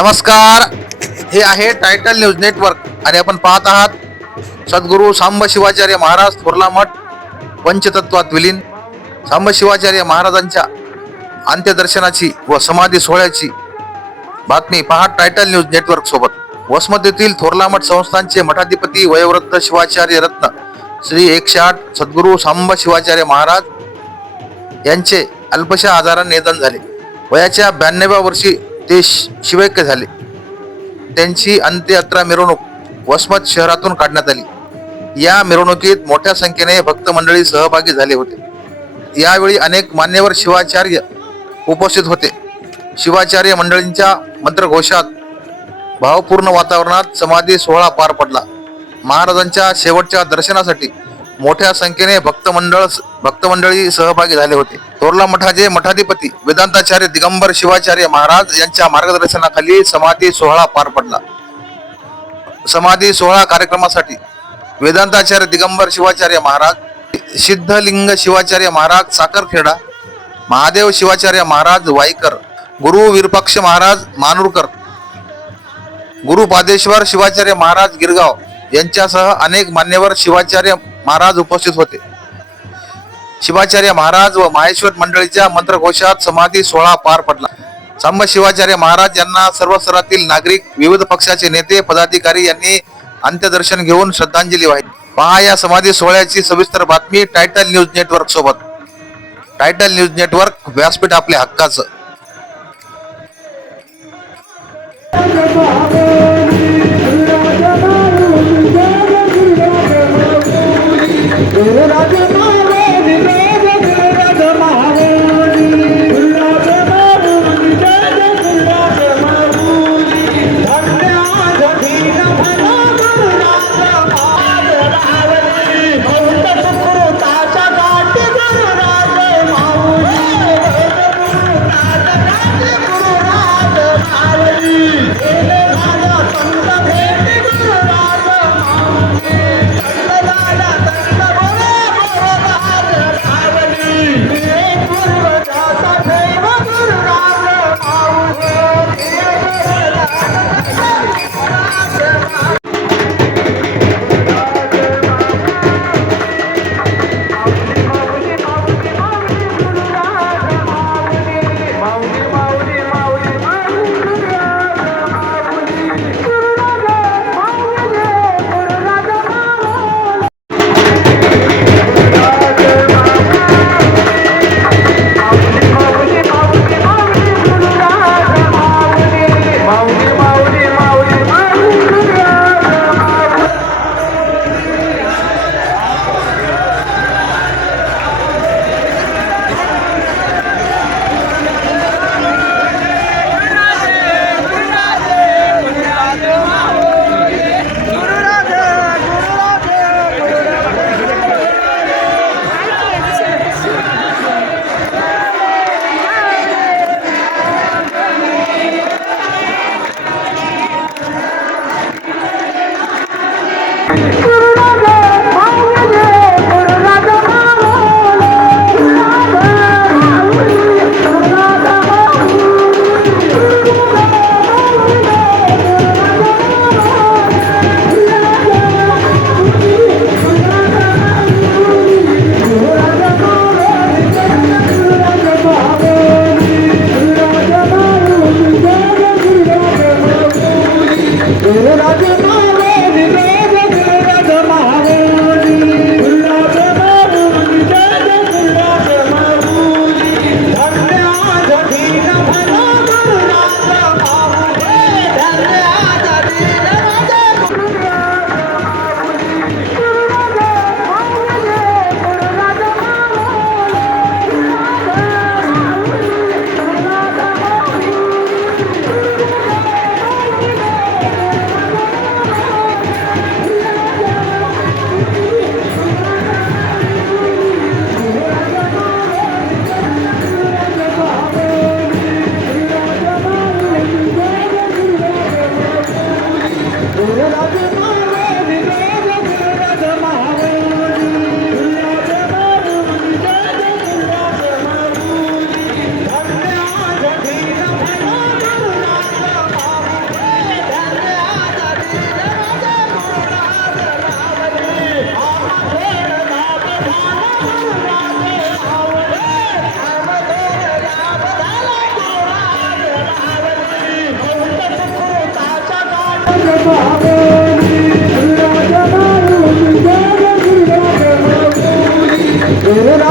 नमस्कार. हे आहे टायटल न्यूज नेटवर्क आणि आपण पाहत आहात सद्गुरू सांब शिवाचार्य महाराज थोरला मठ पंचतत्वात विलीन. सांब शिवाचार्य महाराजांच्या अंत्यदर्शनाची व समाधी सोहळ्याची बातमी पहा टायटल न्यूज नेटवर्क सोबत. वसमतीतील थोरला मठ संस्थांचे मठाधिपती वयोवृद्ध शिवाचार्य रत्न श्री एकशे आठ सद्गुरू सांब शिवाचार्य महाराज यांचे अल्पशा आजाराने निधन झाले. वयाच्या ब्याण्णव्या वर्षी ते शि- शिवैक्य झाले. त्यांची अंत्ययात्रा मिरवणूक वसमत शहरातून काढण्यात आली. या मिरवणुकीत मोठ्या संख्येने भक्त मंडळी सहभागी झाले होते. यावेळी अनेक मान्यवर शिवाचार्य उपस्थित होते. शिवाचार्य मंडळींच्या मंत्रघोषात भावपूर्ण वातावरणात समाधी सोहळा पार पडला. महाराजांच्या शेवटच्या दर्शनासाठी मोठ्या संख्येने भक्तमंडळ भक्त भक्तमंडळी सहभागी झाले होते. तोरला मठाचे मठाधिपती वेदांताचार्य दिगंबर शिवाचार्य महाराज यांच्या मार्गदर्शनाखाली समाधी सोहळा पार पडला. समाधी सोहळा कार्यक्रमासाठी वेदांताचार्य दिगंबर शिवाचार्य महाराज सिद्धलिंग शिवाचार्य महाराज साखरखेडा महादेव शिवाचार्य महाराज वाईकर गुरु विरपक्ष महाराज मानूरकर गुरु पादेश्वर शिवाचार्य महाराज गिरगाव यांच्यासह अनेक मान्यवर शिवाचार्य महाराज उपस्थित होते. शिवाचार्य महाराज व माहेश्वर मंडळीच्या मंत्रघोषात समाधी सोहळा पार पडला. संभ शिवाचार्य महाराज यांना सर्व स्तरातील नागरिक विविध पक्षाचे नेते पदाधिकारी यांनी अंत्यदर्शन घेऊन श्रद्धांजली वाहिली. पहा या समाधी सोहळ्याची सविस्तर बातमी टायटल न्यूज नेटवर्क सोबत. टायटल न्यूज नेटवर्क व्यासपीठ आपल्या हक्काचं.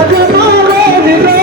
Come on, baby.